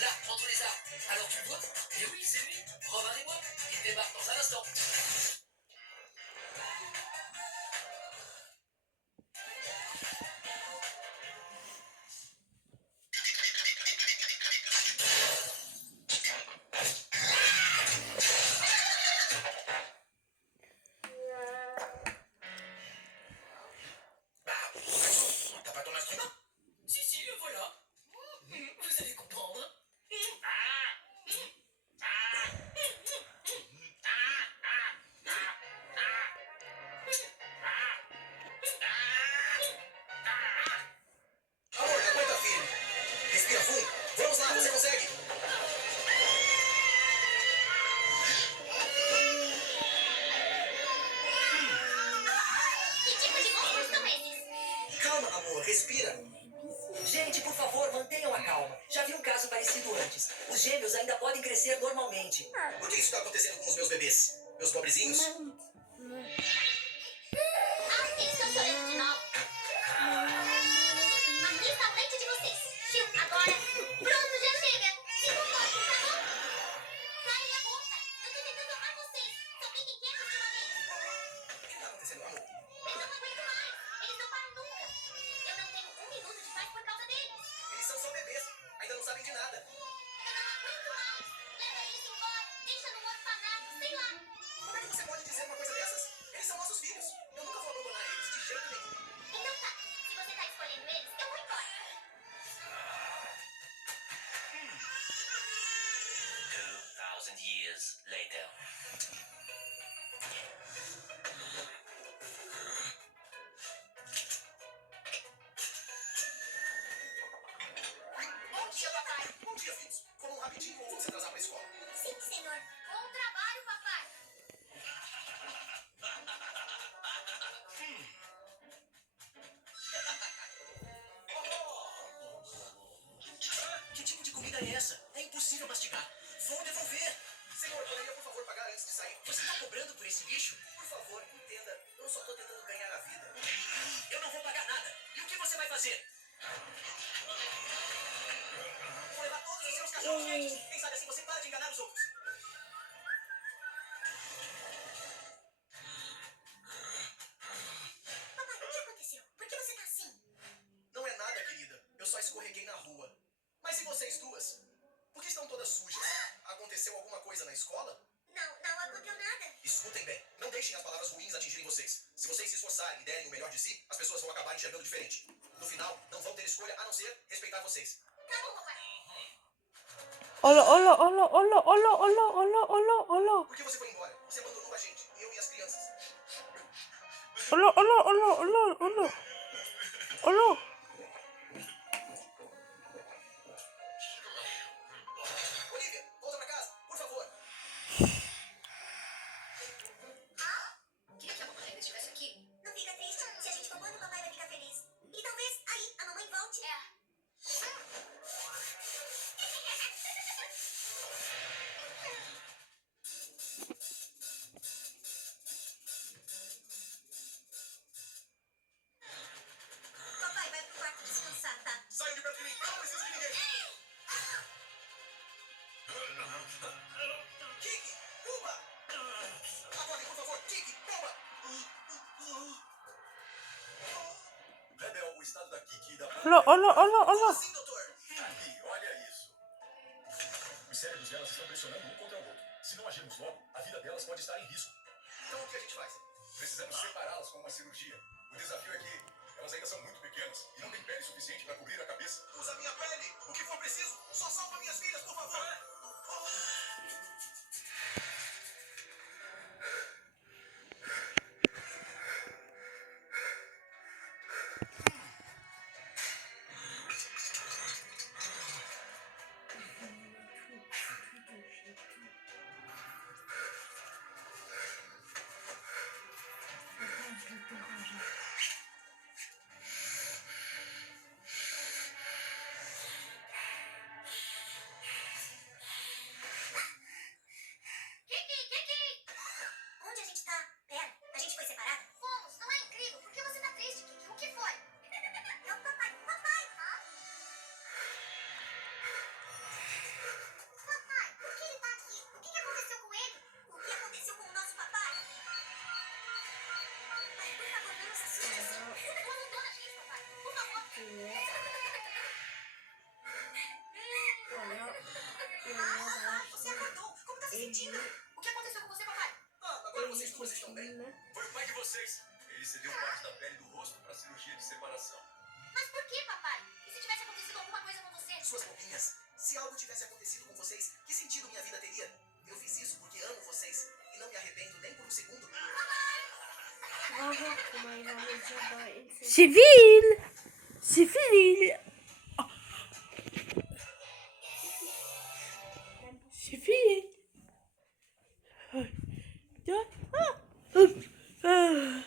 l'arbre entre les arbres. Alors tu vois? Et oui, c'est lui, Robin des Bois. Il débarque dans un instant. T'as pas ton instrument? Si, le voilà. Vous allez comprendre. Amor, aguenta firme. Respira fundo. Vamos lá, você consegue. Que tipo de monstros são esses? Calma, amor, respira. Gente, por favor, mantenham a calma. Já vi um caso parecido antes. Os gêmeos ainda podem crescer normalmente. Por que isso está acontecendo com os meus bebês? Meus pobrezinhos? Ai, eles estão chorando de novo. Aqui está o leite de vocês. Tio, agora. Pronto, já chega. Siga o corpo, tá bom? Calem a boca. Eu tô tentando amar vocês. Só fiquem quietos de uma vez. O que está acontecendo, amor? Eu não aguento mais. Eles não param nunca. Eu não tenho um minuto de paz por causa deles. Eles são só bebês. Ainda não sabem de nada. Eu não aguento mais. Leva eles embora. Deixa no orfanato, sei lá. Como é que você pode dizer uma coisa dessas? Eles são nossos filhos. Eu nunca vou abandonar eles, de jeito nenhum. Então tá. Se você tá escolhendo eles, eu vou embora. 2,000 years later. Bom dia, papai. Bom dia, filhos. Foram rapidinho ou vão se atrasar pra escola? Sim, senhor. Bom trabalho, papai. Que tipo de comida é essa? É impossível mastigar. Vou devolver. Senhor, poderia por favor pagar antes de sair? Você está cobrando por esse lixo? Por favor, entenda. Eu só tô tentando ganhar a vida. Eu não vou pagar nada. E o que você vai fazer? Vou levar todos os seus cachorros quentes. Quem sabe assim você para de enganar os outros. Papai, o que aconteceu? Por que você tá assim? Não é nada, querida. Eu só escorreguei na rua. Mas e vocês duas? Por que estão todas sujas? Aconteceu alguma coisa na escola? Não aconteceu nada. Escutem bem. Não deixem as palavras ruins atingirem vocês. Se vocês se esforçarem e derem o melhor de si, as pessoas vão acabar enxergando diferente. No final, não vão ter escolha a não ser respeitar vocês. Tá bom, papai. Olha, olha, olha, olha, olha, olha, olha, olha, olha. Por que você foi embora? Você abandonou a gente, eu e as crianças. Olha, olha, olha, olha, olha. Olha. Olivia, volta pra casa, por favor. Queria que a mamãe ainda estivesse aqui. Não fica triste. Se a gente for quando o papai vai ficar feliz. E talvez aí a mamãe volte. Papai vai pro quarto descansar, tá? Saiam de perto de mim, eu não preciso de ninguém. Kiki, Pumba! Acordem, por favor, Kiki, Pumba! Rebel, o estado da Kiki e da Olha, olha, olha, Como olha. assim, doutor? Aqui, olha isso. Os cérebros delas estão pressionando um contra o outro. Se não agirmos logo, a vida delas pode estar em risco. Então o que a gente faz? Precisamos separá-las com uma cirurgia. O desafio é que elas ainda são muito pequenas e não têm pele suficiente para cobrir a cabeça. Usa minha pele, o que for preciso. Só salva minhas filhas, por favor. Argentina. O que aconteceu com você, papai? Agora vocês duas estão bem? Foi o pai de vocês. Ele cedeu parte da pele do rosto para cirurgia de separação. Mas por que, papai? E se tivesse acontecido alguma coisa com você? Suas bobinhas. Se algo tivesse acontecido com vocês, que sentido minha vida teria? Eu fiz isso porque amo vocês e não me arrependo nem por um segundo. Civil. Civil. Civil. Ah.